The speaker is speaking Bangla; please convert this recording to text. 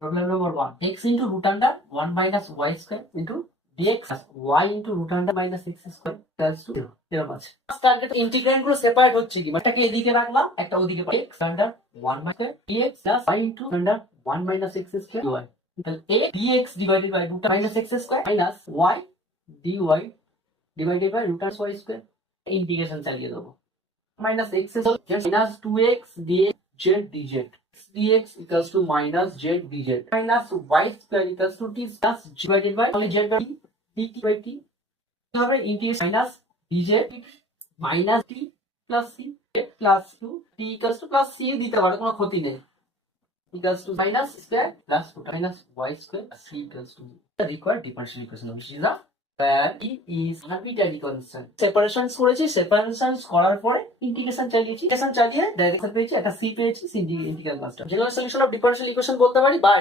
Problem number 1. X into root under 1 minus y square into dx plus y into root under minus x square equals to 0. এরকম আছে। টার্গেট ইন্টিগ্র্যান্ড গুলো সেপারেট হচ্ছে কি? এটাকে এদিকে রাখলাম, একটা ওদিকে x under 1 minus dx plus y into under 1 minus x square dy. তাহলে a dx divided by root minus x square minus y dy divided by root y square integration চালিয়ে দেবো। minus x is minus 2x dx z dz. Dx equals to minus z dz minus y square equals to t plus divided by only z by t dt by t. তাহলে integration minus dz minus t plus c plus 2 t equals to plus c দিতে পারে, কোনো ক্ষতি নেই, equals to minus square plus 2 minus y square c equals to the required differential equation which is a where e is arbitrary constant. Separations করেছি, separations করার পরে ইন্টিগ্রেশন চালিয়েছি, ইন্টিগ্রেশন চালিয়ে ডাইরেকশন পেয়েছি, একটা c পেয়েছি, integral master. General solution of differential equation বলতে পারি বা